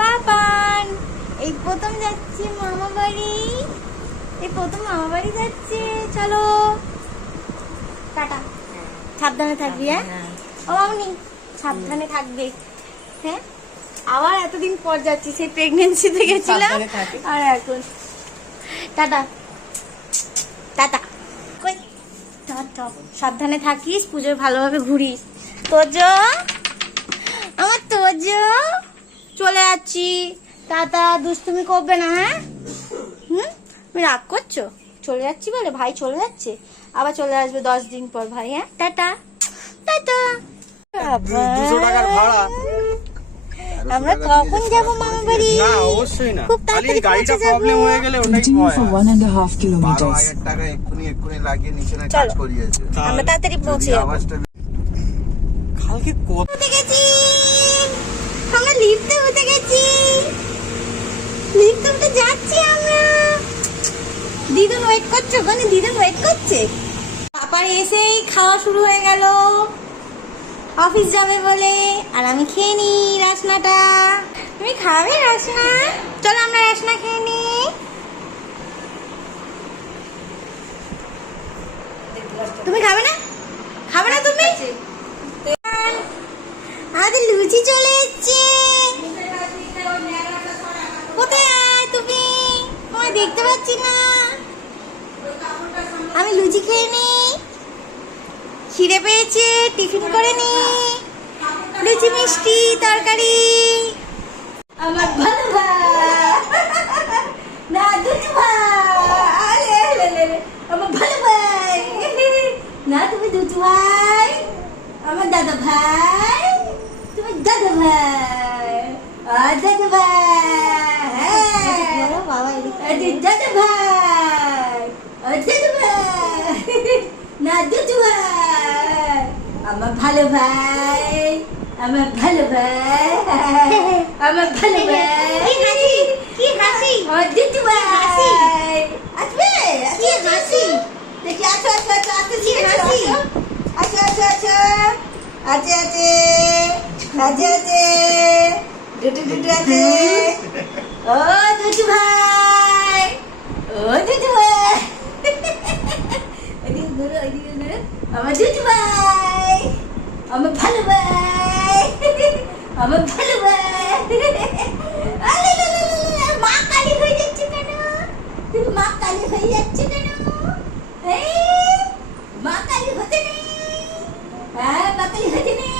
পাপান এই প্রথম যাচ্ছি মামা বাড়ি, এই প্রথম মামা বাড়ি যাচ্ছে। চলো টাটা, সাবধানে থাকবি। হ্যাঁ ও মামনি সাবধানে থাকবে। হ্যাঁ আবার এতদিন পর যাচ্ছি, সেই প্রেগনেন্সিতে গেছিলাম আর এখন। টাটা টাটা, কই টাটা, সাবধানে থাকিস, পুজোয় ভালোভাবে ঘুরিস। তোজো আমার তোজো, চলে যাচ্ছি। টাটা, দুষ্টুমি করবে না। হ্যাঁ তুমি রাগ করছো? চলে যাচ্ছি বলে, ভাই চলে যাচ্ছে, আবার চলে আসবে 10 দিন পর ভাই। হ্যাঁ টাটা টাটা। 200 টাকার ভাড়া। আমরা কখন যাব মামা বাড়ি? না অবশ্যই না, খুব তাড়াতাড়ি গাড়িটা পৌঁছে প্রবলেম যাবো। হয়ে গেলে ওটাই হয়। 1.5 kilometers. 12,000 টাকা এক্ষুনি লাগিয়ে নিচে না কাজ করিয়েছে। আমরা তাড়াতাড়ি পৌঁছে যাবো। আওয়াজটা কালকে কত উঠে গেছি, আমরা লিফটে উঠে গেছি, লিফটে উঠে যাচ্ছি আমরা। দিদুন ওয়েট করছে ওখানে, দিদুন ওয়েট করছে। পাপার এসেই খাওয়া শুরু হয়ে গেল, অফিস যাবে বলে। আর আমি খেয়ে নি রাসনাটা। তুমি খাবে রাসনা? চলো আমরা রাসনা খেয়ে নি। তুমি খাবে না? খাবে না তুমি? আমাদের লুচি চলে এসছে। কোথায় তুমি? তোমায় দেখতে পাচ্ছি না। আমি লুচি খেয়ে নি, খিদে পেয়েছে, টিফিন করে নি। লুচি মিষ্টি তরকারি। আমার ভালো ভাই না, দুধ ভাই, আমার ভালো ভাই না, তুমি দুধ ভাই, আমার দাদা ভাই, তুমি দাদা ভাই, দাদা ভাই, দাদা ভাই, দাদা ভাই না, দুধ ভাই, আমার ভালো ভাই, আমার ভালো ভাই, আমার ভালো ভাই। কি হাসি, আমার দুধ ভাই। আসবে কি হাসি দেখি? আচ্ছা আচ্ছা আচ্ছা, আসতেছি হাসি। আচ্ছা আচ্ছা আচ্ছা, আছে আছে আছে আছে, দুটু দুটু আছে। ও দুটু ভাই, ও দুটু ভাই, এদিকে ঘুরো, এদিকে ঘুরো। আমার দুটু ভাই, আমার ভালো ভাই, আমার ভালো ভাই। মা কালী হয়ে যাচ্ছে কেন? তুমি মা কালী হয়ে যাচ্ছে কেন? মা কালী হতে নেই, হ্যাঁ মা কালী হতে নেই।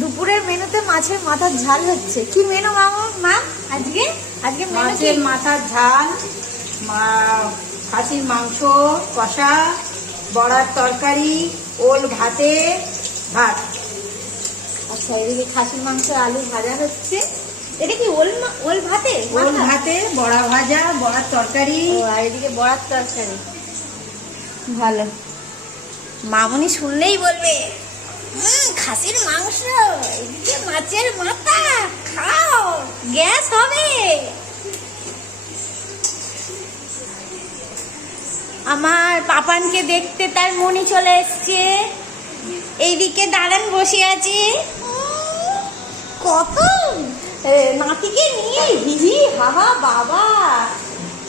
দুপুরের মেনুতে মাছের মাথার ঝাল হচ্ছে। কি মেনু মামা? মা আজকে আজকে মাছের মাথার ঝাল, খাসির মাংস কষা, বড়ার তরকারি, ওল ভাতে ভাত। আচ্ছা, এদিকে খাসির মাংস আলু ভাজা হচ্ছে। এটা কি ওল ভাতে? ওল ভাতে, বড়া ভাজা, বড়ার তরকারি। ও, আর এদিকে বড়ার তরকারি। ভালো, মামনি শুনলেই বলবে খাসির মাংস, এদিকে মাছের মাথা, খাও গ্যাস হবে। আমার পাপানকে দেখতে তার মনি চলে এসছে। এইদিকে দাঁড়ান বসে আছে, কত নাতিকে নিয়ে হিহি হাহা। বাবা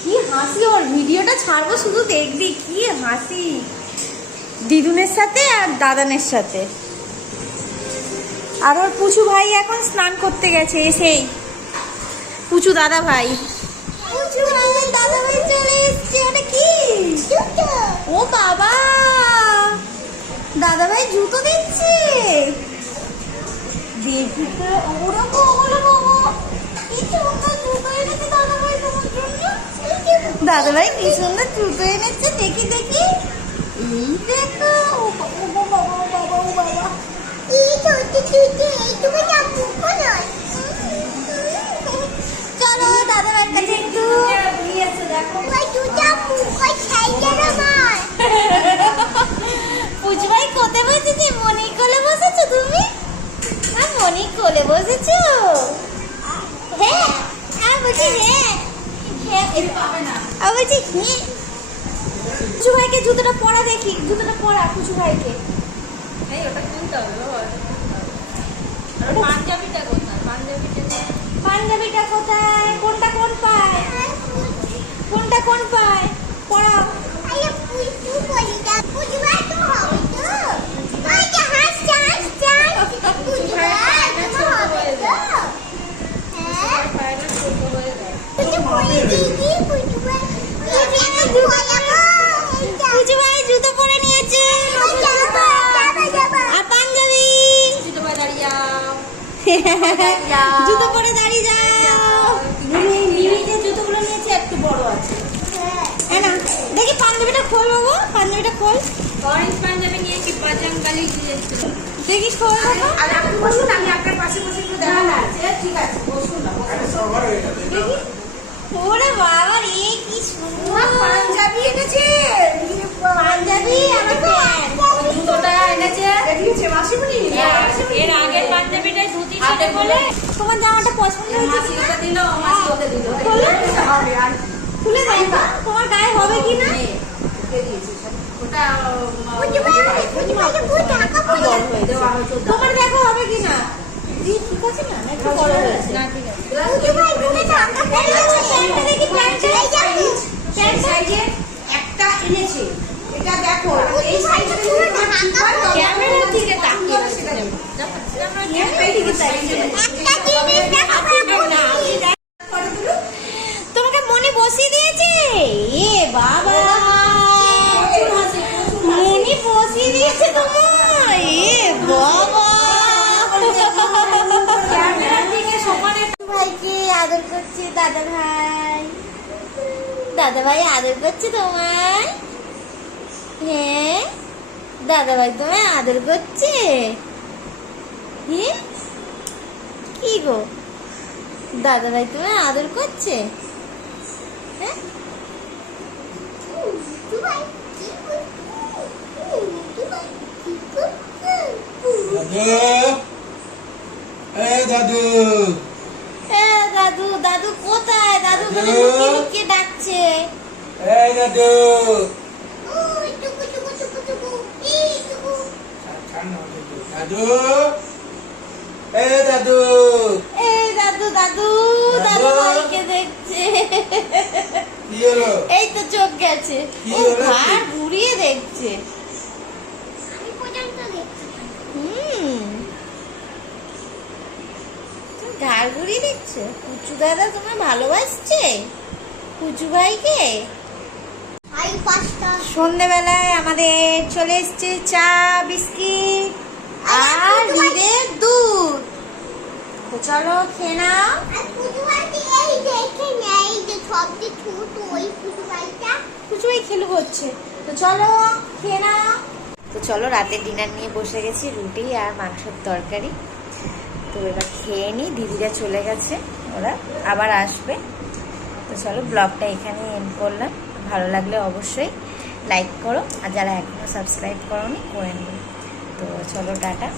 কি হাসি, ওর ভিডিওটা ছাড়বো, শুধু দেখবি কি হাসি। দিদুনের সাথে আর দাদানের সাথে। আর ওর পুচু ভাই এখন স্নান করতে গেছে, এসেই পুচু দাদা ভাই, পুচু দাদা ভাই চলে এসছে। ওটা কি? ও বাবা, দাদা ভাই জুতো দিচ্ছে। দেখি তো, ওরা কি সুন্দর জুতো এনেছে দাদা ভাই তোমার জন্য। দাদা ভাই কি সুন্দর জুতো এনেছে, দেখি দেখি। এই দেখো, ও বাবা ও বাবা ও বাবা, এই ছোট জুতো, এই তুমি না মুখো নয়। চলো দাদা ভাইয়ের কাছে একটু। পুচু ভাই কোথায় বসেছে? মনি কোলে বসেছো তুমি? মনি কোলে বসেছো? হ্যাঁ বলছি হ্যাঁ, বলছি হ্যাঁ। পুচু ভাইকে জুতোটা পরা দেখি, জুতোটা পরা পুচু ভাইকে। ওটা কিনতে হবে। পাঞ্জাবিটা কোথায়? পাঞ্জাবিটা কোথায়? কোনটা কোন পায়? কোনটা কোন পায়? পড়াও। পুচু ভাই জুতো পরে নিয়েছে, আর পাঞ্জাবি। জুতো পরে দাঁড়িয়ে যাও। নিমিতে জুতোগুলো নিয়েছে একটু বড় আছে। হ্যাঁ না, দেখি পাঞ্জাবিটা খোল বাবু, পাঞ্জাবিটা খোল। অরেঞ্জ পাঞ্জাবি নিয়েছি, বাজাঙ্গালি দিয়েছি। দেখি খোল বাবু। আর আপনি বসুন, আমি আপনার পাশে বসে একটু দেখা না ঠিক আছে বসুন না দেখি। ওরে বাবা রে, কি সুন্দর পাঞ্জাবি এনেছে। পাঞ্জাবি, আমার প্যান্ট। জুতোটা এনেছে। এনেছে মাসিমণি। এর আগের পাঞ্জাবিটাই ধুতি ছিল বলে তোমার জামাটা পছন্দ হয়েছে মাসি ওকে দিল, মাসি ওকে দিল। হবে আর খুলে দেখো তোমার গায়ে হবে কি না। ওটা দেওয়া হয়তো তোমার দেখো হবে কি না। জি, ঠিক আছে না, না একটু বড় হয়েছে। না ঠিক আছে। প্যান্টটা দেখি, প্যান্টটা। সেই সাইজে একটা এনেছে। এটা দেখো এই সাইজে ক্যামেরার দিকে তাকিয়ে সেটা দেবো। এই দিকে তাকিয়ে। তোমাকে মনে বসিয়ে দিয়েছে। এ বাবা, মনে বসিয়ে দিয়েছে তোমার। এ বাবা, ক্যামেরার দিকে সমানে ভাইকে আদর করছে দাদা ভাই। দাদা ভাই আদর করছে তোমায়। হ্যাঁ, দাদা ভাই তোমায় আদর করছে। কি গো, দাদা ভাই তোমায় আদর করছে? হ্যাঁ, দাদু দাদু, দাদু কোথায়? দাদু বলে লুকিয়ে লুকিয়ে ডাকছে। এই দাদু দাদু এই দাদু এই দাদু, দাদু, দাদু ভাইকে দেখছে। কি হলো? এই তো চোখ গেছে। কি ও হলো? ঘাড় ঘুরিয়ে দেখছে। তুমি ঘাড় ঘুরিয়ে দেখছো? কুচু দাদা তোমার ভালোবাসছে, কুচু ভাইকে। সন্ধ্যেবেলায় আমাদের চলে এসছে চা, বিস্কিট আর দুধের দুধ। তো চলো খেয়ে নাও। কুচু ভাই খেলু হচ্ছে। তো চলো খেয়ে নাও। তো চলো রাতের ডিনার নিয়ে বসে গেছি, রুটি আর মাংসের তরকারি। তো এবার খেয়ে নিই, দিদিরা চলে গেছে, ওরা আবার আসবে। তো চলো ব্লগটা এখানে এন্ড করলাম। ভালো লাগলে অবশ্যই লাইক করো, আর যারা এখনো সাবস্ক্রাইব করোনি করে নেবে। তো চলো টাটা।